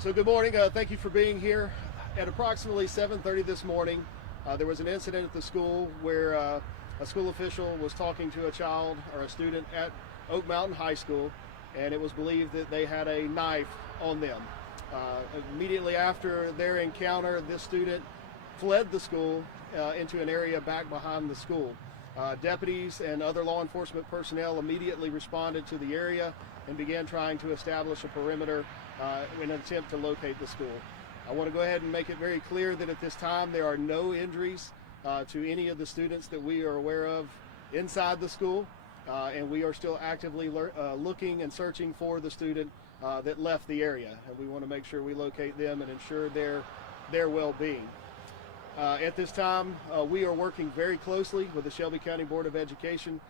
So good morning. Thank you for being here. At approximately 7:30 this morning, there was an incident at the school where a school official was talking to a child or a student at Oak Mountain High School, and it was believed that they had a knife on them. Immediately after their encounter, this student fled the school into an area back behind the school. Deputies and other law enforcement personnel immediately responded to the area and began trying to establish a perimeter in an attempt to locate the school. I want to go ahead and make it very clear that at this time there are no injuries to any of the students that we are aware of inside the school, and we are still actively looking and searching for the student that left the area, and we want to make sure we locate them and ensure their well-being. At this time, we are working very closely with the Shelby County Board of Education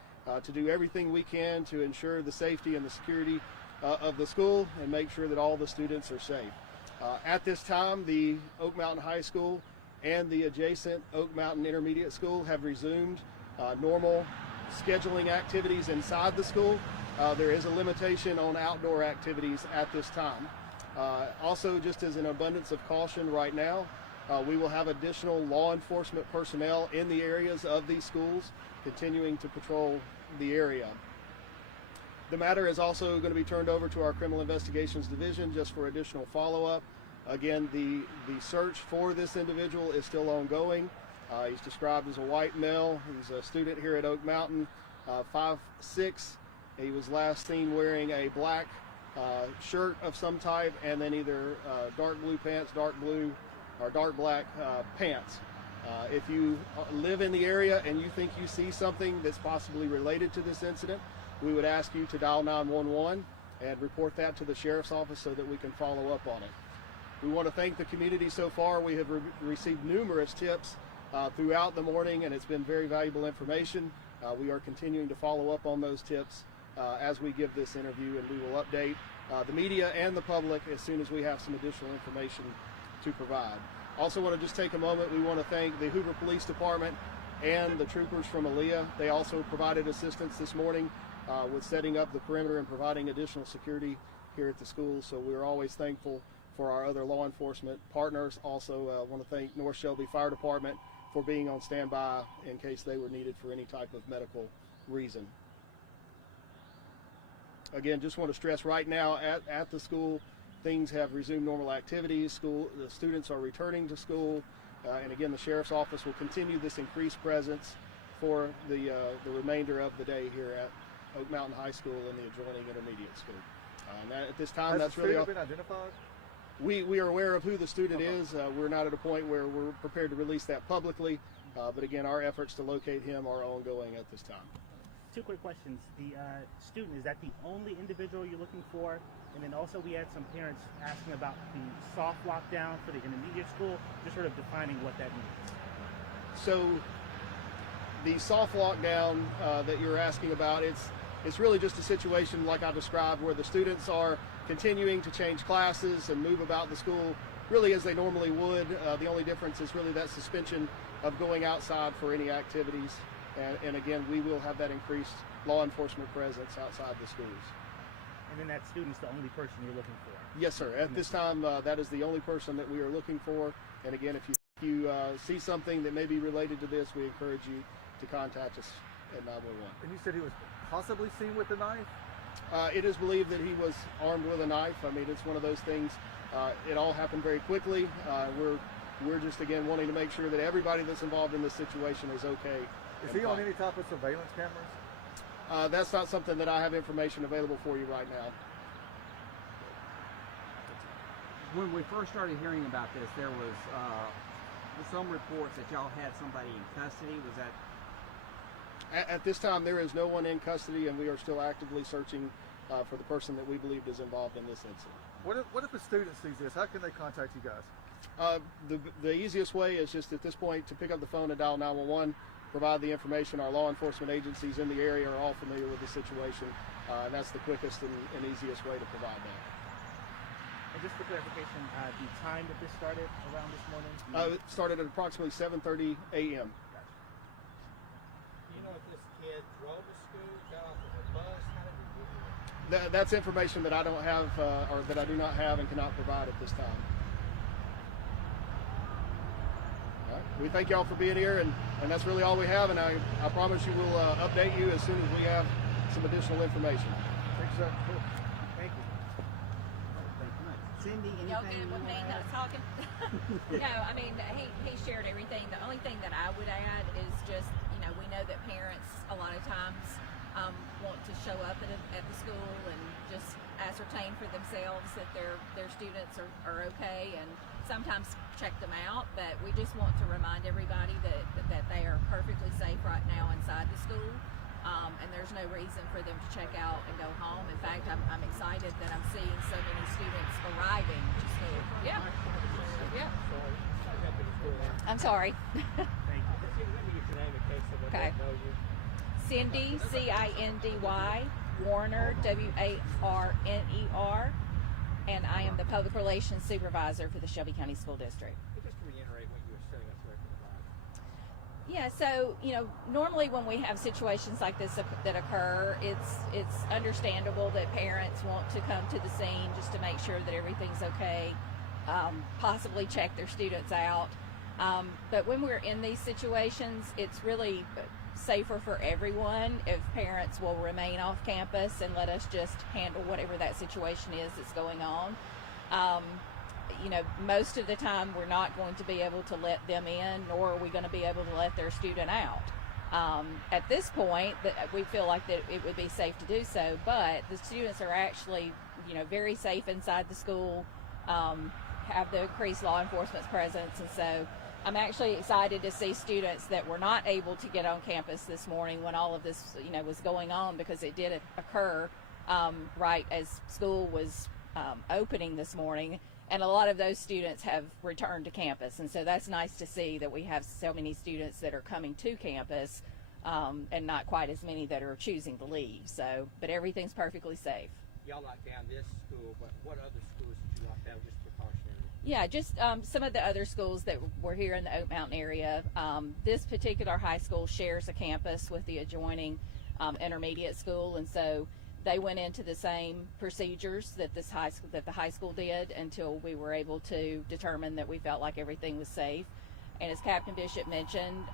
to do everything we can to ensure the safety and the security of the school and make sure that all the students are safe. At this time, the Oak Mountain High School and the adjacent Oak Mountain Intermediate School have resumed normal scheduling activities inside the school. There is a limitation on outdoor activities at this time. Also, just as an abundance of caution right now, we will have additional law enforcement personnel in the areas of these schools continuing to patrol the area. The matter is also going to be turned over to our Criminal Investigations Division just for additional follow-up. Again, the search for this individual is still ongoing. He's described as a white male. He's a student here at Oak Mountain, 5'6". He was last seen wearing a black shirt of some type and then either dark blue pants, dark blue, or dark black pants. If you live in the area and you think you see something that's possibly related to this incident, we would ask you to dial 911 and report that to the Sheriff's Office so that we can follow up on it. We want to thank the community so far. We have received numerous tips throughout the morning, and it's been very valuable information. We are continuing to follow up on those tips as we give this interview, and we will update the media and the public as soon as we have some additional information to provide. Also want to just take a moment. We want to thank the Hoover Police Department and the troopers from Aaliyah. They also provided assistance this morning with setting up the perimeter and providing additional security here at the school. So we're always thankful for our other law enforcement partners. Also want to thank North Shelby Fire Department for being on standby in case they were needed for any type of medical reason. Again, just want to stress right now at the school, things have resumed normal activities. The students are returning to school, and again, the Sheriff's Office will continue this increased presence for the remainder of the day here at Oak Mountain High School and the adjoining intermediate school. And at this time, that's really all. Has the student been identified? We are aware of who the student is. We're not at a point where we're prepared to release that publicly, but again, our efforts to locate him are ongoing at this time. Two quick questions. The student, is that the only individual you're looking for? And then also we had some parents asking about the soft lockdown for the intermediate school, just sort of defining what that means. So the soft lockdown that you're asking about, it's really just a situation like I described where the students are continuing to change classes and move about the school really as they normally would. The only difference is really that suspension of going outside for any activities. And again, we will have that increased law enforcement presence outside the schools. And then that student's the only person you're looking for? Yes, sir. At this time, that is the only person that we are looking for. And again, if you see something that may be related to this, we encourage you to contact us at 911. And you said he was possibly seen with a knife? It is believed that he was armed with a knife. I mean, it's one of those things. It all happened very quickly. We're just, again, wanting to make sure that everybody that's involved in this situation is okay. Is he on any type of surveillance cameras? That's not something that I have information available for you right now. When we first started hearing about this, there was some reports that y'all had somebody in custody. Was that? At this time, there is no one in custody, and we are still actively searching for the person that we believed is involved in this incident. What if a student sees this? How can they contact you guys? The easiest way is just at this point to pick up the phone and dial 911, provide the information. Our law enforcement agencies in the area are all familiar with the situation, and that's the quickest and easiest way to provide that. And just for clarification, the time that this started around this morning? It started at approximately 7:30 a.m. Gotcha. Do you know if this kid drove to school, got off of a bus? How did he get here? that's information that I don't have, or that I do not have and cannot provide at this time. All right. We thank y'all for being here, and that's really all we have. And I promise you we'll update you as soon as we have some additional information. Thanks, sir. Cool. Thank you. Thank you much. Cindy, Y'all anything good you with me want to not add? talking? No, I mean, he shared everything. The only thing that I would add is just, we know that parents a lot of times want to show up at the school and just ascertain for themselves that their students are okay, and sometimes check them out. But we just want to remind everybody that they are perfectly safe right now inside the school. And there's no reason for them to check out and go home. In fact, I'm excited that I'm seeing so many students arriving to school. Yeah. Yeah. I'm sorry. Thank you. Okay. Cindy, C-I-N-D-Y, Warner, W-A-R-N-E-R, and I am the Public Relations Supervisor for the Shelby County School District. Just to reiterate what you were saying up there for the live. Yeah, so normally when we have situations like this that occur, it's understandable that parents want to come to the scene just to make sure that everything's okay, possibly check their students out. But when we're in these situations, it's really safer for everyone if parents will remain off campus and let us just handle whatever that situation is that's going on. Most of the time we're not going to be able to let them in, nor are we going to be able to let their student out. At this point, we feel like that it would be safe to do so, but the students are actually, very safe inside the school, have the increased law enforcement's presence, and so I'm actually excited to see students that were not able to get on campus this morning when all of this, was going on, because it did occur right as school was opening this morning. And a lot of those students have returned to campus, and so that's nice to see that we have so many students that are coming to campus, and not quite as many that are choosing to leave. So, but everything's perfectly safe. Y'all locked down this school, but what other schools did you lock down, just precautionary? Yeah, just some of the other schools that were here in the Oak Mountain area. This particular high school shares a campus with the adjoining intermediate school, and so they went into the same procedures that the high school did until we were able to determine that we felt like everything was safe. And as Captain Bishop mentioned,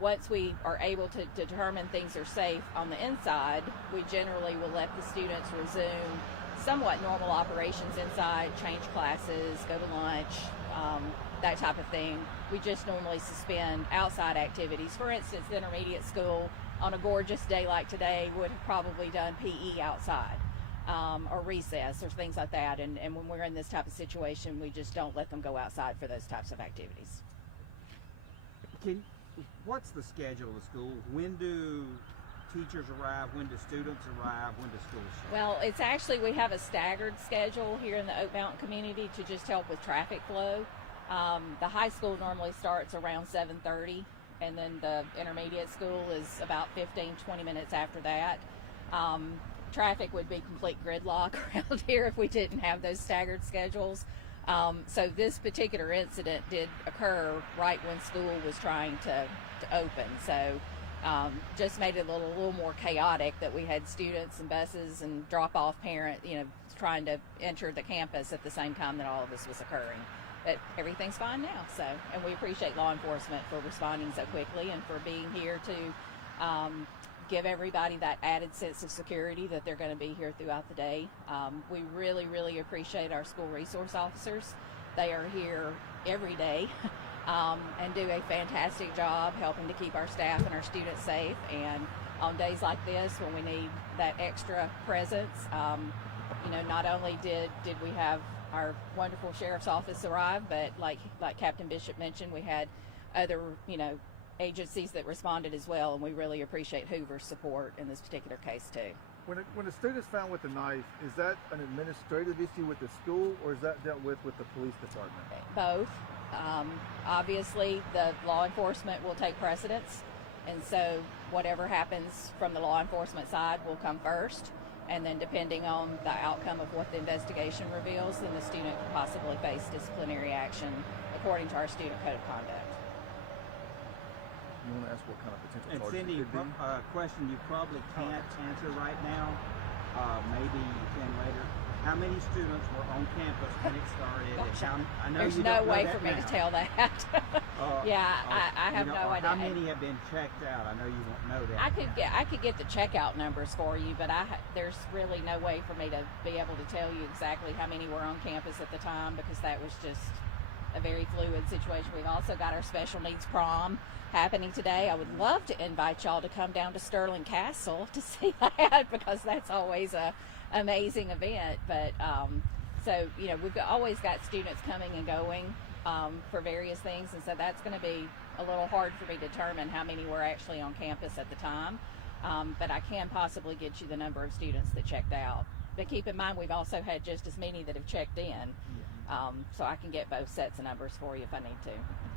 once we are able to determine things are safe on the inside, we generally will let the students resume somewhat normal operations inside, change classes, go to lunch, that type of thing. We just normally suspend outside activities. For instance, the intermediate school on a gorgeous day like today would have probably done PE outside, or recess or things like that. And when we're in this type of situation, we just don't let them go outside for those types of activities. What's the schedule of school? When do teachers arrive? When do students arrive? When does school start? Well, it's actually, we have a staggered schedule here in the Oak Mountain community to just help with traffic flow. The high school normally starts around 7:30, and then the intermediate school is about 15-20 minutes after that. Traffic would be complete gridlock around here if we didn't have those staggered schedules. So this particular incident did occur right when school was trying to open. So just made it a little more chaotic that we had students and buses and drop-off trying to enter the campus at the same time that all of this was occurring. But everything's fine now, and we appreciate law enforcement for responding so quickly and for being here to give everybody that added sense of security that they're going to be here throughout the day. We really, really appreciate our school resource officers. They are here every day and do a fantastic job helping to keep our staff and our students safe. And on days like this, when we need that extra presence, not only did we have our wonderful sheriff's office arrive, but like Captain Bishop mentioned, we had other agencies that responded as well, and we really appreciate Hoover's support in this particular case too. When a student's found with a knife, is that an administrative issue with the school, or is that dealt with the police department? Both. Obviously, the law enforcement will take precedence, and so whatever happens from the law enforcement side will come first. And then depending on the outcome of what the investigation reveals, then the student could possibly face disciplinary action according to our student code of conduct. You want to ask what kind of potential And charges Cindy, it could be? question you probably can't answer right now. Maybe you can later. How many students were on campus when it started? And Gosh, how, I know There's you no don't know way that for me to now. tell that. I have no idea. How many have been checked out? I know you won't know that. I could get the checkout numbers for you, but there's really no way for me to be able to tell you exactly how many were on campus at the time, because that was just a very fluid situation. We've also got our special needs prom happening today. I would love to invite y'all to come down to Sterling Castle to see that, because that's always a amazing event. But so we've always got students coming and going for various things, and so that's going to be a little hard for me to determine how many were actually on campus at the time. But I can possibly get you the number of students that checked out. But keep in mind, we've also had just as many that have checked in. So I can get both sets of numbers for you if I need to.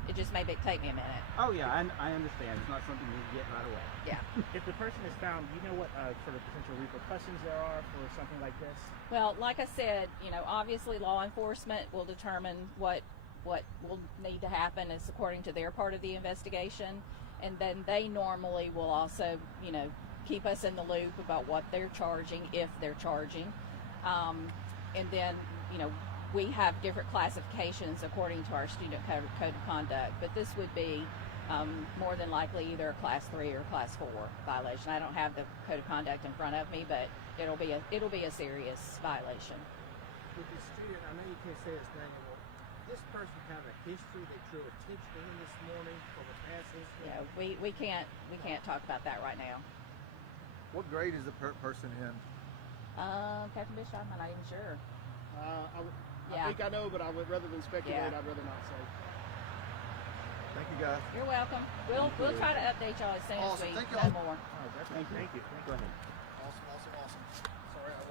It just may take me a minute. Oh yeah, I understand. It's not something you can get right away. Yeah. If the person is found, do you know what sort of potential repercussions there are for something like this? Well, like I said, obviously law enforcement will determine what will need to happen is according to their part of the investigation, and then they normally will also, keep us in the loop about what they're charging, if they're charging, and then, we have different classifications according to our student code of conduct, but this would be more than likely either a class 3 or class 4 violation. I don't have the code of conduct in front of me, but it'll be a serious violation. With the student, I know you can't say his name. Well, this person have a history that drew attention to him this morning from a past incident. We can't talk about that right now. What grade is the person in? Captain Bishop, I'm not even sure. I think I know, but rather than speculate, Yeah. I'd rather not say. Thank you, guys. You're welcome. We'll try to update y'all as soon as Awesome. we Thank know y'all. more. Thank you. Go ahead. Awesome. Sorry, I